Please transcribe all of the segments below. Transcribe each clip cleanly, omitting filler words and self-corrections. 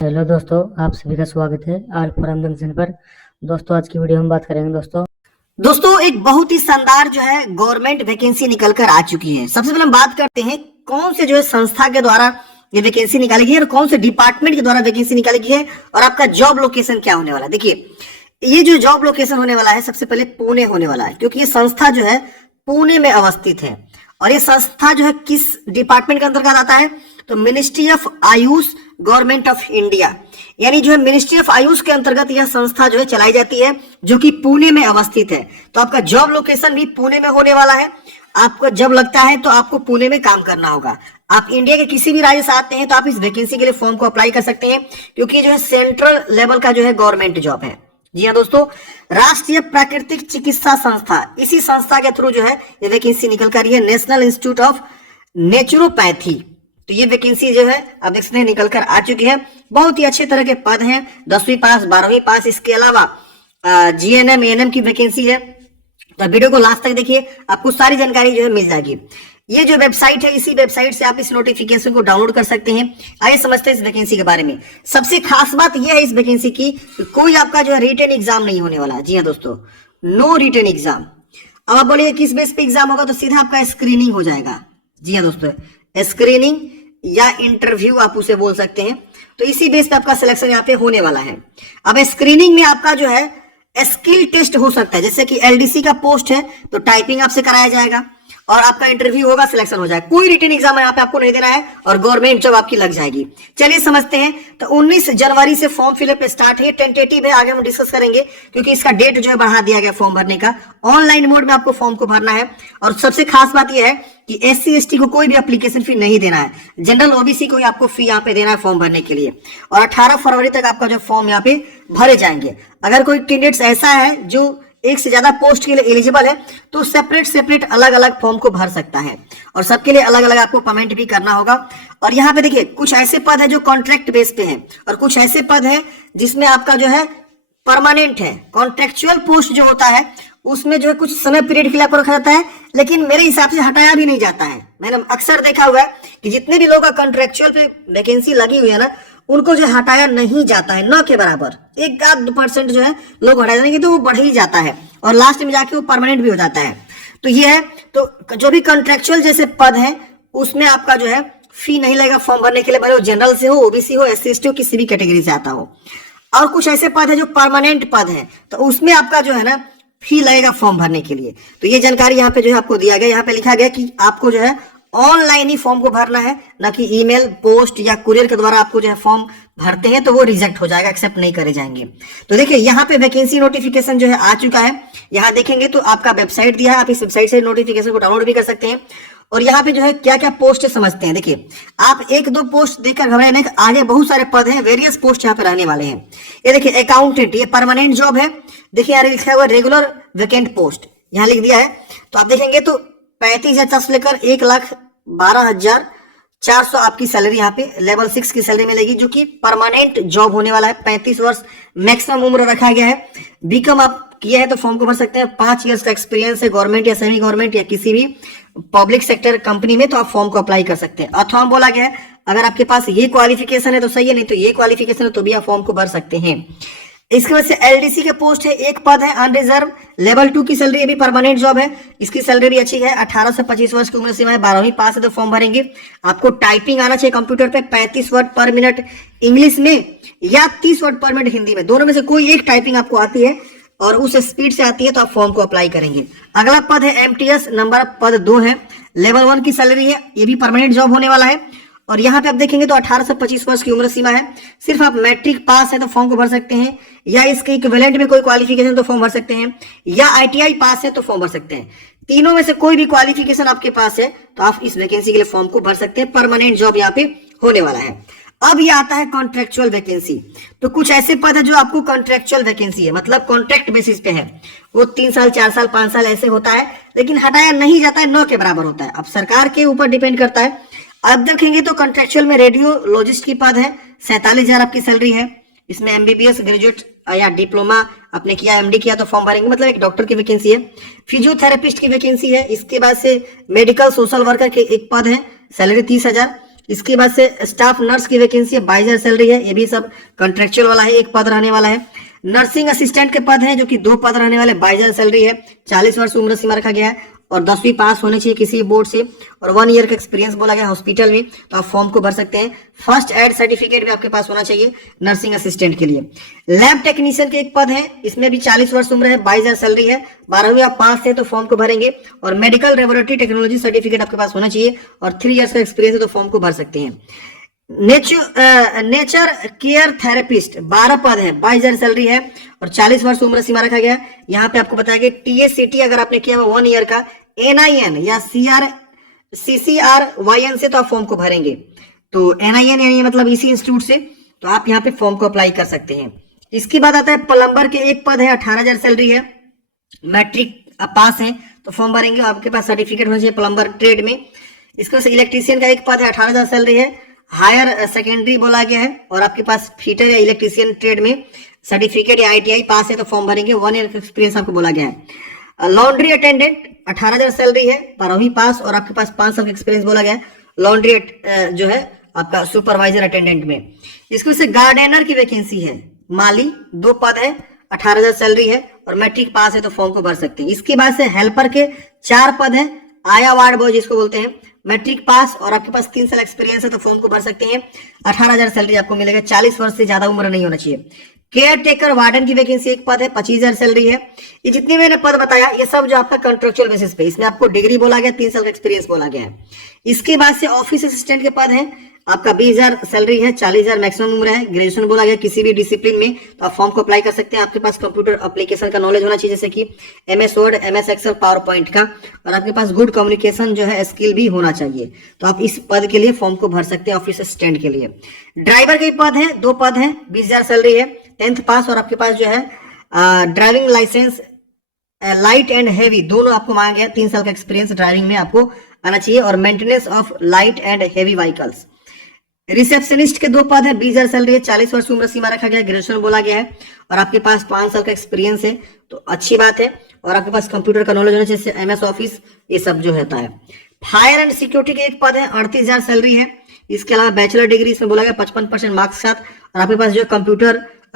Hello दोस्तों, आप सभी का स्वागत है आल फॉर आमदन चैनल पर। दोस्तों आज की वीडियो हम बात करेंगे दोस्तों एक बहुत ही शानदार जो है गवर्नमेंट वैकेंसी निकल कर आ चुकी है। सबसे पहले हम बात करते हैं कौन से जो है संस्था के द्वारा ये वैकेंसी निकाली गई है और कौन से डिपार्टमेंट के द्वारा वैकेंसी निकाली गई है और आपका जॉब लोकेशन क्या होने वाला है। देखिए, ये जो जॉब लोकेशन होने वाला है सबसे पहले पुणे होने वाला है, क्योंकि ये संस्था जो है पुणे में अवस्थित है। और ये संस्था जो है किस डिपार्टमेंट के अंतर्गत आता है, तो ministry of Ayush government of India, यानी जो है मिनिस्ट्री ऑफ आयुष के अंतर्गत यह संस्था जो है चलाई जाती है, जो कि पुणे में अवस्थित है। तो आपका जॉब लोकेशन भी पुणे में होने वाला है। आपको जब लगता है तो आपको पुणे में काम करना होगा। आप इंडिया के किसी भी राज्य से आते हैं तो आप इस वैकेंसी के लिए फॉर्म को अप्लाई कर सकते हैं, क्योंकि जो है सेंट्रल लेवल का जो है गवर्नमेंट जॉब है। जी हाँ दोस्तों, राष्ट्रीय प्राकृतिक चिकित्सा संस्था, इसी संस्था के थ्रू जो है ये वैकेंसी निकल कर रही है, नेशनल इंस्टीट्यूट ऑफ नेचुरोपैथी। तो ये वैकेंसी जो है आप देख सकते हैं निकल कर आ चुकी है। बहुत ही अच्छे तरह के पद हैं, 10वीं पास 12वीं पास, इसके अलावा जीएनएम एएनएम की वैकेंसी है। तो वीडियो को लास्ट तक देखिए, आपको सारी जानकारी जो है मिल जाएगी। ये जो वेबसाइट है, इसी वेबसाइट से आप इस नोटिफिकेशन को डाउनलोड कर सकते हैं। आइए समझते हैं इस वैकेंसी के बारे में। सबसे खास बात यह है इस वैकेंसी की, कोई आपका जो है रिटन एग्जाम नहीं होने वाला। जी हाँ दोस्तों, नो रिटन एग्जाम। अब आप बोलिए किस बेस पे एग्जाम होगा, तो सीधा आपका स्क्रीनिंग हो जाएगा। जी हाँ दोस्तों, स्क्रीनिंग या इंटरव्यू आप उसे बोल सकते हैं। तो इसी बेस पे आपका सिलेक्शन यहाँ पे होने वाला है। अब स्क्रीनिंग में आपका जो है स्किल टेस्ट हो सकता है, जैसे कि एलडीसी का पोस्ट है तो टाइपिंग आपसे कराया जाएगा और आपका इंटरव्यू होगा, सिलेक्शन हो जाएगा। कोई रिटन एग्जाम यहाँ पे आपको नहीं देना है और गवर्नमेंट जॉब आपकी लग जाएगी। चलिए समझते हैं। तो 19 जनवरी से फॉर्म फिलअप स्टार्ट है, टेंटेटिव है, आगे हम डिस्कस करेंगे, क्योंकि इसका डेट जो है बढ़ा दिया गया फॉर्म भरने का। ऑनलाइन मोड में आपको फॉर्म को भरना है। और सबसे खास बात यह है कि एससी एसटी को कोई भी एप्लीकेशन फी नहीं देना है, जनरल ओबीसी को ही आपको फी यहाँ पे देना है फॉर्म भरने के लिए। और 18 फरवरी तक आपका जो फॉर्म यहाँ पे भरे जाएंगे। अगर कोई कैंडिडेट ऐसा है जो एक से ज्यादा पोस्ट के लिए एलिजिबल है, तो सेपरेट अलग अलग फॉर्म को भर सकता है और सबके लिए अलग अलग आपको पेमेंट भी करना होगा। और यहाँ पे देखिए, कुछ ऐसे पद है जो कॉन्ट्रैक्ट बेस पे हैं और कुछ ऐसे पद है जिसमें आपका जो है परमानेंट है। कॉन्ट्रेक्चुअल पोस्ट जो होता है उसमें जो है कुछ समय पीरियड के लिए आपको रखा जाता है, लेकिन मेरे हिसाब से हटाया भी नहीं जाता है। मैंने अक्सर देखा हुआ है कि जितने भी लोग का कॉन्ट्रेक्चुअल पे वैकेंसी लगी हुई है ना, उनको जो हटाया नहीं जाता है, न के बराबर 1-2% जो है लोग हटा देंगे तो वो बढ़ ही जाता है और लास्ट में जाके वो परमानेंट भी हो जाता है। तो ये है, तो जो भी कॉन्ट्रेक्चुअल जैसे पद है उसमें आपका जो है फी नहीं लगेगा फॉर्म भरने के लिए, भले वो जनरल से हो, ओबीसी हो, एससी एसटी हो, किसी भी कैटेगरी से आता हो। और कुछ ऐसे पद है जो परमानेंट पद है, तो उसमें आपका जो है ना फी लगेगा फॉर्म भरने के लिए। तो ये जानकारी यहाँ पे जो है आपको दिया गया। यहाँ पे लिखा गया कि आपको जो है ऑनलाइन ही फॉर्म को भरना है, ना कि ईमेल, पोस्ट या कुरियर के द्वारा आपको जो है फॉर्म भरते हैं तो वो रिजेक्ट हो जाएगा, एक्सेप्ट नहीं करे जाएंगे। तो देखिए, यहाँ पे वैकेंसी नोटिफिकेशन जो है आ चुका है। यहाँ देखेंगे तो आपका वेबसाइट दिया है, आप इस वेबसाइट से नोटिफिकेशन को डाउनलोड भी कर सकते हैं। और यहाँ पे जो है क्या क्या पोस्ट समझते हैं। देखिए, आप 1-2 पोस्ट देखकर घबराए नहीं, आगे बहुत सारे पद हैं, वेरियस पोस्ट यहाँ पे रहने वाले हैं। ये देखिए अकाउंटेंट, ये परमानेंट जॉब है। देखिए यहाँ लिखा हुआ रेगुलर वैकेंट पोस्ट, यहाँ लिख दिया है। तो आप देखेंगे तो 35,000 से लेकर 1,12,400 आपकी सैलरी यहाँ पे लेवल 6 की सैलरी मिलेगी, जो कि परमानेंट जॉब होने वाला है। 35 वर्ष मैक्सिमम उम्र रखा गया है। बीकॉम आप किया है तो फॉर्म को भर सकते हैं। 5 इयर्स का एक्सपीरियंस है गवर्नमेंट या सेमी गवर्नमेंट या किसी भी पब्लिक सेक्टर कंपनी में, तो आप फॉर्म को अप्लाई कर सकते हैं। अथवा बोला गया है अगर आपके पास ये क्वालिफिकेशन है तो सही है, नहीं तो ये क्वालिफिकेशन है तो भी आप फॉर्म को भर सकते हैं। इसके वजह से एलडीसी के पोस्ट है, एक पद है अनरिजर्व, लेवल 2 की सैलरी, भी परमानेंट जॉब है। इसकी सैलरी भी अच्छी है। 18 से 25 वर्ष की उम्र सीमा है, 12वीं पास है तो फॉर्म भरेंगे। आपको टाइपिंग आना चाहिए कंप्यूटर पे 35 वर्ड पर मिनट इंग्लिश में या 30 वर्ड पर मिनट हिंदी में, दोनों में से कोई एक टाइपिंग आपको आती है और उस स्पीड से आती है तो आप फॉर्म को अप्लाई करेंगे। अगला पद है एमटीएस, नंबर पद 2 है, लेवल 1 की सैलरी है, ये भी परमानेंट जॉब होने वाला है। और यहाँ पे आप देखेंगे तो 18 से 25 वर्ष की उम्र सीमा है। सिर्फ आप मैट्रिक पास है तो फॉर्म को भर सकते हैं, या इसके इक्विवेलेंट में कोई क्वालिफिकेशन तो फॉर्म भर सकते हैं, या आईटीआई पास है तो फॉर्म भर सकते हैं। तीनों में से कोई भी क्वालिफिकेशन आपके पास है तो आप इस वैकेंसी के लिए फॉर्म को भर सकते हैं। परमानेंट जॉब यहाँ पे होने वाला है। अब ये आता है कॉन्ट्रेक्चुअल वैकेंसी। तो कुछ ऐसे पद है जो आपको कॉन्ट्रेक्चुअल वैकेंसी है, मतलब कॉन्ट्रैक्ट बेसिस पे है। वो 3 साल 4 साल 5 साल ऐसे होता है, लेकिन हटाया नहीं जाता है, 9 के बराबर होता है। अब सरकार के ऊपर डिपेंड करता है। अब देखेंगे तो कॉन्ट्रेक्चुअल में रेडियोलॉजिस्ट की पद है, 47,000 आपकी सैलरी है। इसमें एमबीबीएस ग्रेजुएट या डिप्लोमा आपने किया, एमडी किया तो फॉर्म भरेंगे, मतलब एक डॉक्टर की वैकेंसी है। फिजियोथेरेपिस्ट की वैकेंसी है। इसके बाद से मेडिकल सोशल वर्कर के एक पद है, सैलरी 30,000। इसके बाद से स्टाफ नर्स की वैकेंसी है, 22,000 सैलरी है, ये भी सब कॉन्ट्रेक्चुअल वाला है, एक पद रहने वाला है। नर्सिंग असिस्टेंट के पद हैं जो कि 2 पद रहने वाले, 22,000 सैलरी है, 40 वर्ष उम्र सीमा रखा गया है और 10वीं पास होनी चाहिए किसी बोर्ड से और 1 ईयर का एक्सपीरियंस बोला गया हॉस्पिटल में, तो आप फॉर्म को भर सकते हैं। फर्स्ट एड सर्टिफिकेट भी आपके पास होना चाहिए नर्सिंग असिस्टेंट के लिए। लैब टेक्नीशियन के एक पद है, इसमें भी 40 वर्ष उम्र है, 22,000 सैलरी है, 12वीं आप पास है तो फॉर्म को भरेंगे और मेडिकल लेबोरेटरी टेक्नोलॉजी सर्टिफिकेट आपके पास होना चाहिए और 3 ईयर्स का एक्सपीरियंस है तो फॉर्म को भर सकते हैं। नेचर केयर थेरेपिस्ट 12 पद है, 22,000 सैलरी है और 40 वर्ष उम्र सीमा रखा गया। यहाँ पे आपको बताया कि TACT अगर आपने किया हुआ 1 ईयर का, NIN या CCRYN से तो आप फॉर्म को भरेंगे। तो NIN यानी मतलब इसी इंस्टीट्यूट से, तो आप यहाँ पे फॉर्म को अप्लाई कर सकते हैं। इसके बाद आता है प्लम्बर के एक पद है, 18,000 सैलरी है, मैट्रिक आप पास है तो फॉर्म भरेंगे, आपके पास सर्टिफिकेट होना चाहिए प्लम्बर ट्रेड में। इसके बाद इलेक्ट्रीशियन का एक पद है, 18,000 सैलरी है, हायर सेकेंडरी बोला गया है और आपके पास फिटर या इलेक्ट्रीशियन ट्रेड में सर्टिफिकेट या ITI पास है तो फॉर्म भरेंगे, 1 ईयर का एक्सपीरियंस आपको बोला गया है। लॉन्ड्री अटेंडेंट 18,000 सैलरी है, 12वीं पास और आपके पास 5 साल का एक्सपीरियंस बोला गया है। लॉन्ड्री जो है आपका सुपरवाइजर अटेंडेंट में। इसको से गार्डनर की वैकेंसी है, माली 2 पद है, 18,000 सैलरी है और मैट्रिक पास है तो फॉर्म को भर सकते हैं। इसके बाद से हेल्पर के 4 पद है, आया वार्ड बॉय जिसको बोलते हैं, मैट्रिक पास और आपके पास 3 साल एक्सपीरियंस है तो फॉर्म को भर सकते हैं। 18,000 सैलरी आपको मिलेगा, 40 वर्ष से ज्यादा उम्र नहीं होना चाहिए। केयर टेकर वार्डन की वैकेंसी एक पद है, 25,000 सैलरी है। ये जितने मैंने पद बताया ये सब जो आपका कॉन्ट्रेक्चुअल बेसिस पे, इसमें आपको डिग्री बोला गया, 3 साल का एक्सपीरियंस बोला गया है। इसके बाद से ऑफिस असिस्टेंट के पद है, आपका 20,000 सैलरी है, 40,000 मैक्सिमम उम्र है, ग्रेजुएशन बोला गया किसी भी डिसिप्लिन में, तो आप फॉर्म को अप्लाई कर सकते हैं। आपके पास कंप्यूटर एप्लीकेशन का नॉलेज होना चाहिए, जैसे कि MS word, MS excel, power point का, और आपके पास गुड कम्युनिकेशन जो है स्किल भी होना चाहिए, तो आप इस पद के लिए फॉर्म को भर सकते हैं ऑफिस असिस्टेंट के लिए। ड्राइवर के पद है, 2 पद है, 20,000 सैलरी है, 10th पास और आपके पास जो है driving licence light and heavy दोनों आपको मांगा गया, 3 साल का एक्सपीरियंस ड्राइविंग में आपको आना चाहिए और maintenance of light and heavy vehicles. Receptionist के 2 पद है, 20,000 सैलरी है, 40 वर्ष उम्र सीमा रखा गया, ग्रेजुएशन बोला गया है और आपके पास 5 साल का एक्सपीरियंस है तो अच्छी बात है और आपके पास कंप्यूटर का नॉलेज होना चाहिए, जैसे MS ऑफिस ये सब जो होता है। फायर एंड सिक्योरिटी के एक पद है, 38,000 सैलरी है। इसके अलावा बैचलर डिग्री इसमें बोला गया 55% मार्क्स के साथ और आपके पास जो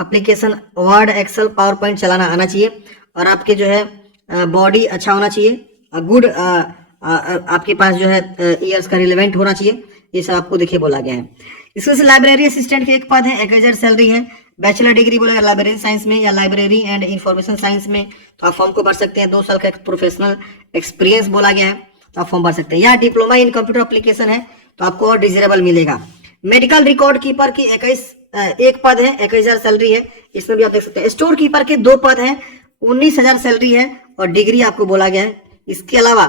application word, excel, power point चलाना आना चाहिए और आपके जो है बॉडी अच्छा होना चाहिए, गुड आपके पास जो है ईयर्स का रिलेवेंट होना चाहिए, ये सब आपको देखिए बोला गया है। इसके से लाइब्रेरी असिस्टेंट के एक पद है, 1,000 सैलरी है, बैचलर डिग्री बोला गया लाइब्रेरी साइंस में या लाइब्रेरी एंड इंफॉर्मेशन साइंस में, तो आप फॉर्म को भर सकते हैं। 2 साल का प्रोफेशनल एक्सपीरियंस बोला गया है तो आप फॉर्म भर सकते हैं। या डिप्लोमा इन कंप्यूटर एप्लीकेशन है तो आपको और डिजरेबल मिलेगा। मेडिकल रिकॉर्ड कीपर की एक पद है, 21,000 सैलरी है, इसमें भी आप देख सकते हैं। स्टोर कीपर के 2 पद हैं, 19,000 सैलरी है और डिग्री आपको बोला गया है। इसके अलावा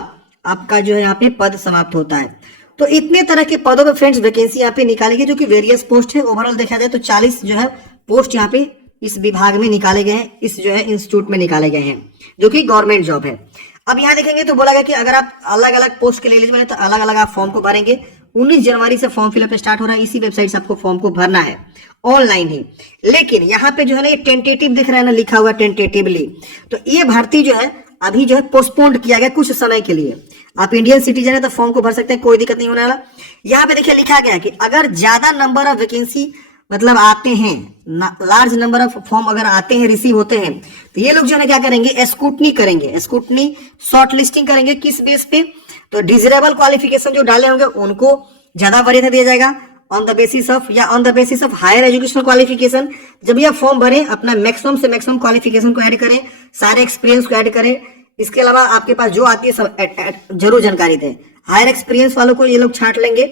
आपका जो है यहाँ पे पद समाप्त होता है। तो इतने तरह के पदों पे फ्रेंड्स वैकेंसी यहाँ पे निकाली गई जो कि वेरियस पोस्ट है। ओवरऑल देखा जाए तो 40 जो है पोस्ट यहाँ पे इस विभाग में निकाले गए हैं, इस जो है इंस्टीट्यूट में निकाले गए हैं जो कि गवर्नमेंट जॉब है। अब यहाँ देखेंगे तो बोला गया कि अगर आप अलग अलग पोस्ट के लिए एलिजिबल है तो अलग अलग आप फॉर्म को भरेंगे। 19 जनवरी से फॉर्म फिलअप स्टार्ट हो रहा है, इसी वेबसाइट से आपको फॉर्म को भरना है ऑनलाइन ही। लेकिन यहाँ पे जो है ना ये टेंटेटिव दिख रहा है ना, लिखा हुआ टेंटेटिवली, तो ये भर्ती जो है अभी जो है पोस्टपोन्ड किया गया कुछ समय के लिए। आप इंडियन सिटीजन है तो फॉर्म को भर सकते हैं, कोई दिक्कत नहीं होने वाला। यहाँ पे देखिए लिखा गया है कि अगर ज्यादा नंबर ऑफ वैकेंसी मतलब आते हैं, लार्ज नंबर ऑफ फॉर्म अगर आते हैं, रिसीव होते हैं, तो ये लोग जो है क्या करेंगे, स्क्रूटनी करेंगे, स्क्रूटनी शॉर्ट लिस्टिंग करेंगे। किस बेस पे, तो डिजरेबल क्वालिफिकेशन जो डाले होंगे उनको ज्यादा वरीयता दिया जाएगा ऑन द बेसिस ऑफ या on the basis of higher educational qualification. जब ये फॉर्म भरें अपना मैक्सिमम से मैक्सिमम क्वालिफिकेशन को ऐड करें, सारे एक्सपीरियंस को ऐड करें। इसके अलावा आपके पास जो आती है सब जरूर जानकारी दें। हायर एक्सपीरियंस वालों को ये लोग छांट लेंगे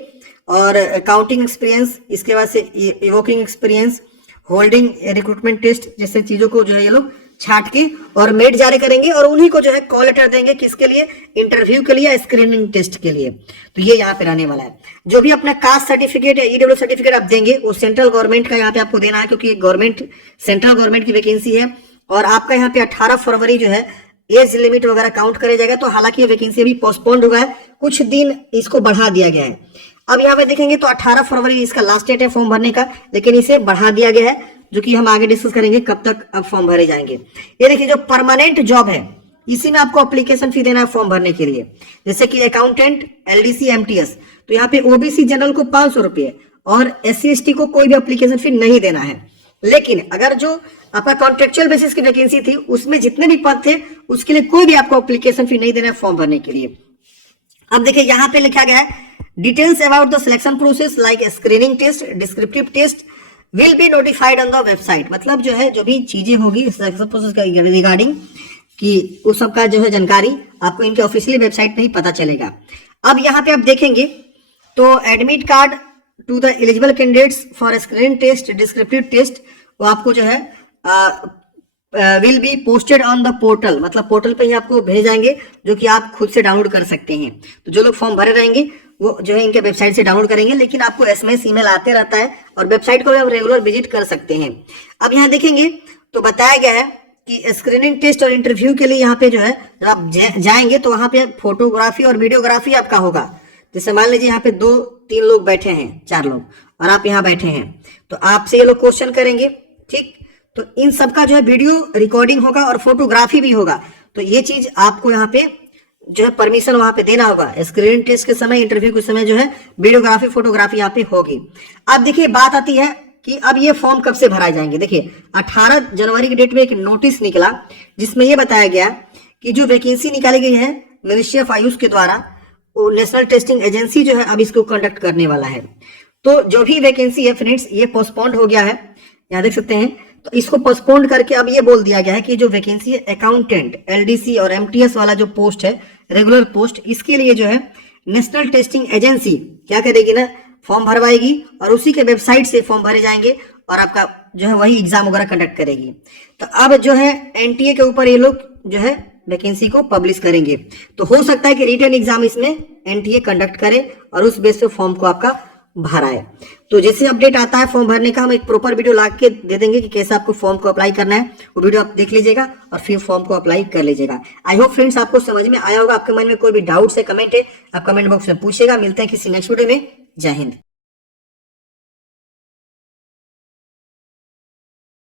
और अकाउंटिंग एक्सपीरियंस, इसके बाद से evoking experience, holding, recruitment test जैसे चीजों को जो है ये लोग छांट के और मेरिट जारी करेंगे और उन्हीं को जो है कॉल लेटर देंगे। किसके लिए, इंटरव्यू के लिए, स्क्रीनिंग टेस्ट के लिए। तो ये यहाँ पे रहने वाला है। जो भी अपना कास्ट सर्टिफिकेट या EW सर्टिफिकेट आप देंगे वो सेंट्रल गवर्नमेंट का यहाँ पे आपको देना है, क्योंकि गवर्नमेंट सेंट्रल गवर्नमेंट की वैकेंसी है और आपका यहाँ पे 18 फरवरी जो है एज लिमिट वगैरह काउंट करे जाएगा। तो हालांकि ये वैकेंसी अभी पोस्टपोन्ड हुआ है, कुछ दिन इसको बढ़ा दिया गया है। अब यहाँ पे देखेंगे तो 18 फरवरी इसका लास्ट डेट है फॉर्म भरने का, लेकिन इसे बढ़ा दिया गया है, जो कि हम आगे डिस्कस करेंगे कब तक अब फॉर्म भरे जाएंगे। ये देखिए जो परमानेंट जॉब है इसी में आपको एप्लीकेशन फी देना है फॉर्म भरने के लिए। जैसे कि अकाउंटेंट, एलडीसी, एमटीएस, तो यहाँ पे ओबीसी जनरल को 500 रुपये और एससी एसटी को कोई भी एप्लीकेशन फी नहीं देना है। लेकिन अगर जो आपका कॉन्ट्रेक्चुअल बेसिस की वैकेंसी थी उसमें जितने भी पद थे उसके लिए कोई भी आपको एप्लीकेशन फी नहीं देना है फॉर्म भरने के लिए। अब देखिए यहाँ पे लिखा गया है details about the selection process like screening test, descriptive test will be notified on the website. मतलब जो है जो भी चीजें होगी सिलेक्शन प्रोसेस का रिगार्डिंग कि उस सब का जो है जानकारी आपको इनके ऑफिशियली वेबसाइट में ही पता चलेगा। अब यहाँ पे आप देखेंगे तो admit card to the eligible candidates for screening test, descriptive test, वो आपको जो है will be posted on the portal, मतलब पोर्टल पे ही आपको भेज जाएंगे जो कि आप खुद से डाउनलोड कर सकते हैं। तो जो लोग फॉर्म भरे रहेंगे वो जो है इनके वेबसाइट से डाउनलोड करेंगे, लेकिन आपको एसएमएस ईमेल आते रहता है और वेबसाइट को भी आप रेगुलर विजिट कर सकते हैं। अब यहाँ देखेंगे तो बताया गया है कि स्क्रीनिंग टेस्ट और इंटरव्यू के लिए यहाँ पे जो है जब आप जाएंगे तो वहां पे फोटोग्राफी और वीडियोग्राफी आपका होगा। जैसे मान लीजिए यहाँ पे 2-3 लोग बैठे हैं, 4 लोग, और आप यहाँ बैठे हैं, तो आपसे ये लोग क्वेश्चन करेंगे, ठीक। तो इन सब का जो है वीडियो रिकॉर्डिंग होगा और फोटोग्राफी भी होगा। तो ये चीज आपको यहाँ पे जो है परमिशन वहां पे देना होगा। स्क्रीनिंग टेस्ट के समय, इंटरव्यू के समय जो है वीडियोग्राफी, फोटोग्राफी यहाँ पे होगी। अब देखिए बात आती है कि अब ये फॉर्म कब से भराए जाएंगे। देखिए 18 जनवरी की डेट में एक नोटिस निकला जिसमें यह बताया गया कि जो वैकेंसी निकाली गई है मिनिस्ट्री ऑफ आयुष के द्वारा, वो नेशनल टेस्टिंग एजेंसी जो है अब इसको कंडक्ट करने वाला है। तो जो भी वैकेंसी है फ्रेंड्स ये पोस्टपोन्ड हो गया है, यहाँ देख सकते हैं। तो इसको पोस्टपोन्ड करके अब ये बोल दिया गया है कि जो वैकेंसी है अकाउंटेंट, एलडीसी और एमटीएस वाला जो पोस्ट है, रेगुलर पोस्ट, इसके लिए जो है नेशनल टेस्टिंग एजेंसी क्या करेगी ना, फॉर्म भरवाएगी और उसी के वेबसाइट से फॉर्म भरे जाएंगे और आपका जो है वही एग्जाम वगैरह कंडक्ट करेगी। तो अब जो है एनटीए के ऊपर ये लोग जो है वैकेंसी को पब्लिश करेंगे। तो हो सकता है कि रिटन एग्जाम इसमें एनटीए कंडक्ट करे और उस बेस पे फॉर्म को आपका भराए। तो जैसे अपडेट आता है फॉर्म भरने का, हम एक प्रॉपर वीडियो ला के दे देंगे कि कैसे आपको फॉर्म को अप्लाई करना है। वो वीडियो आप देख लीजिएगा और फिर फॉर्म को अप्लाई कर लीजिएगा। आई होप फ्रेंड्स आपको समझ में आया होगा। आपके मन में कोई भी डाउट्स है, कमेंट है, आप कमेंट बॉक्स में पूछेगा। मिलते हैं किसी नेक्स्ट वीडियो में। जय हिंद।